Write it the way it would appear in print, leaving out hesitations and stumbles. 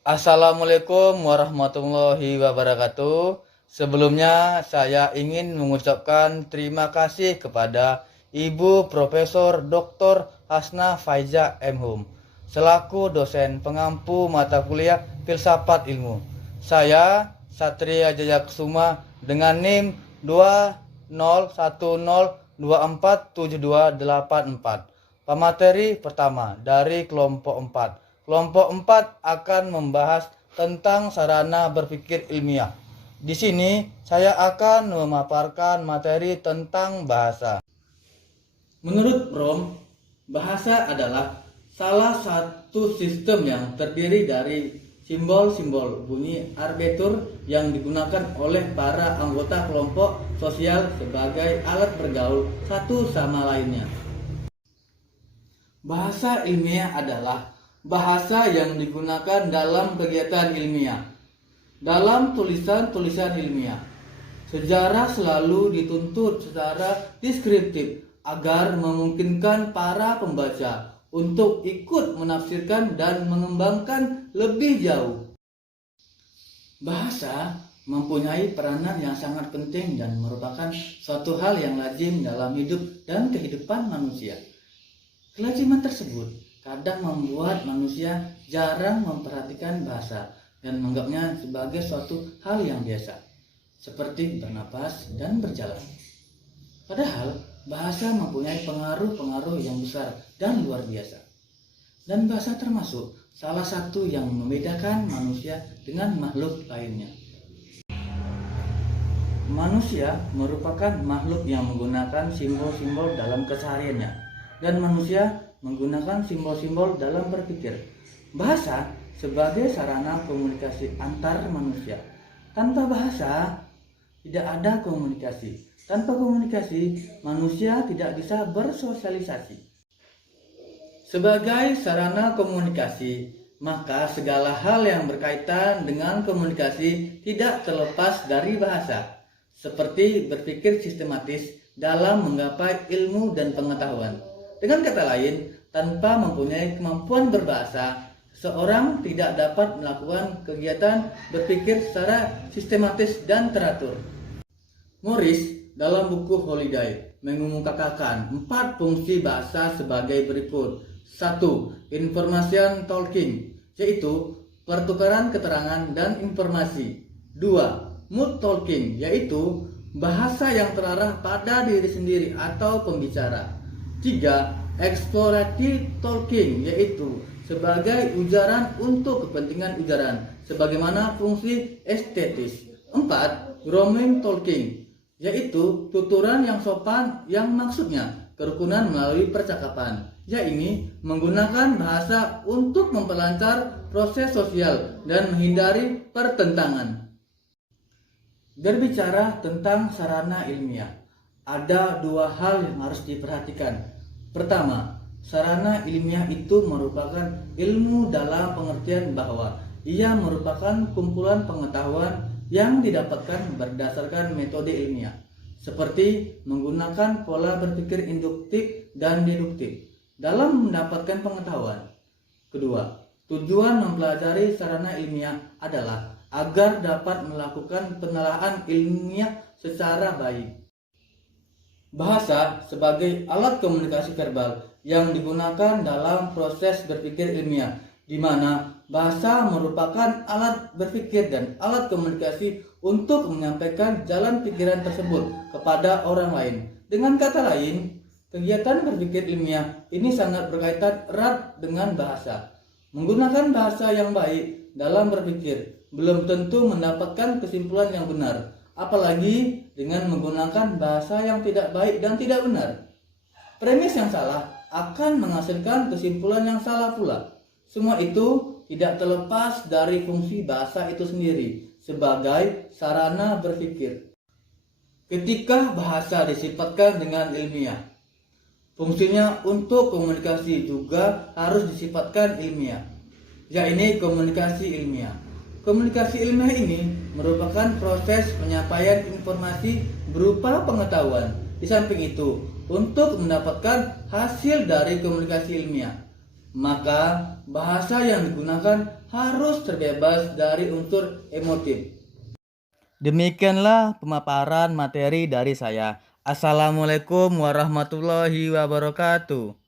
Assalamualaikum warahmatullahi wabarakatuh. Sebelumnya saya ingin mengucapkan terima kasih kepada Ibu Profesor Dr. Hasna Faiza M.Hum selaku dosen pengampu mata kuliah Filsafat Ilmu. Saya Satria Jayakusuma dengan NIM 2010247284. Pemateri pertama dari kelompok 4. Kelompok 4 akan membahas tentang sarana berpikir ilmiah. Di sini saya akan memaparkan materi tentang bahasa. Menurut Brom, bahasa adalah salah satu sistem yang terdiri dari simbol-simbol bunyi arbiter yang digunakan oleh para anggota kelompok sosial sebagai alat bergaul satu sama lainnya. Bahasa ilmiah adalah bahasa yang digunakan dalam kegiatan ilmiah. Dalam tulisan-tulisan ilmiah, sejarah selalu dituntut secara deskriptif agar memungkinkan para pembaca untuk ikut menafsirkan dan mengembangkan lebih jauh. Bahasa mempunyai peranan yang sangat penting dan merupakan suatu hal yang lazim dalam hidup dan kehidupan manusia. Kelaziman tersebut kadang membuat manusia jarang memperhatikan bahasa dan menganggapnya sebagai suatu hal yang biasa, seperti bernapas dan berjalan. Padahal bahasa mempunyai pengaruh-pengaruh yang besar dan luar biasa. Dan bahasa termasuk salah satu yang membedakan manusia dengan makhluk lainnya. Manusia merupakan makhluk yang menggunakan simbol-simbol dalam kesehariannya, dan manusia menggunakan simbol-simbol dalam berpikir. Bahasa sebagai sarana komunikasi antar manusia. Tanpa bahasa, tidak ada komunikasi. Tanpa komunikasi, manusia tidak bisa bersosialisasi. Sebagai sarana komunikasi, maka segala hal yang berkaitan dengan komunikasi tidak terlepas dari bahasa, seperti berpikir sistematis dalam menggapai ilmu dan pengetahuan. Dengan kata lain, tanpa mempunyai kemampuan berbahasa, seorang tidak dapat melakukan kegiatan berpikir secara sistematis dan teratur. Morris dalam buku Holiday mengemukakan 4 fungsi bahasa sebagai berikut. 1. Information talking, yaitu pertukaran keterangan dan informasi. 2. Mood talking, yaitu bahasa yang terarah pada diri sendiri atau pembicara. 3. Explorative talking, yaitu sebagai ujaran untuk kepentingan ujaran, sebagaimana fungsi estetis. 4. Grooming talking, yaitu tuturan yang sopan yang maksudnya kerukunan melalui percakapan. Ini menggunakan bahasa untuk memperlancar proses sosial dan menghindari pertentangan. Berbicara tentang sarana ilmiah, ada 2 hal yang harus diperhatikan. Pertama, sarana ilmiah itu merupakan ilmu dalam pengertian bahwa ia merupakan kumpulan pengetahuan yang didapatkan berdasarkan metode ilmiah, seperti menggunakan pola berpikir induktif dan deduktif dalam mendapatkan pengetahuan. Kedua, tujuan mempelajari sarana ilmiah adalah agar dapat melakukan penelaahan ilmiah secara baik. Bahasa sebagai alat komunikasi verbal yang digunakan dalam proses berpikir ilmiah, di mana bahasa merupakan alat berpikir dan alat komunikasi untuk menyampaikan jalan pikiran tersebut kepada orang lain. Dengan kata lain, kegiatan berpikir ilmiah ini sangat berkaitan erat dengan bahasa. Menggunakan bahasa yang baik dalam berpikir belum tentu mendapatkan kesimpulan yang benar, apalagi dengan menggunakan bahasa yang tidak baik dan tidak benar. Premis yang salah akan menghasilkan kesimpulan yang salah pula. Semua itu tidak terlepas dari fungsi bahasa itu sendiri sebagai sarana berpikir. Ketika bahasa disifatkan dengan ilmiah, fungsinya untuk komunikasi juga harus disifatkan ilmiah. Ini komunikasi ilmiah. Komunikasi ilmiah ini merupakan proses penyampaian informasi berupa pengetahuan. Di samping itu, untuk mendapatkan hasil dari komunikasi ilmiah, Maka bahasa yang digunakan harus terbebas dari unsur emotif. Demikianlah pemaparan materi dari saya. Assalamualaikum warahmatullahi wabarakatuh.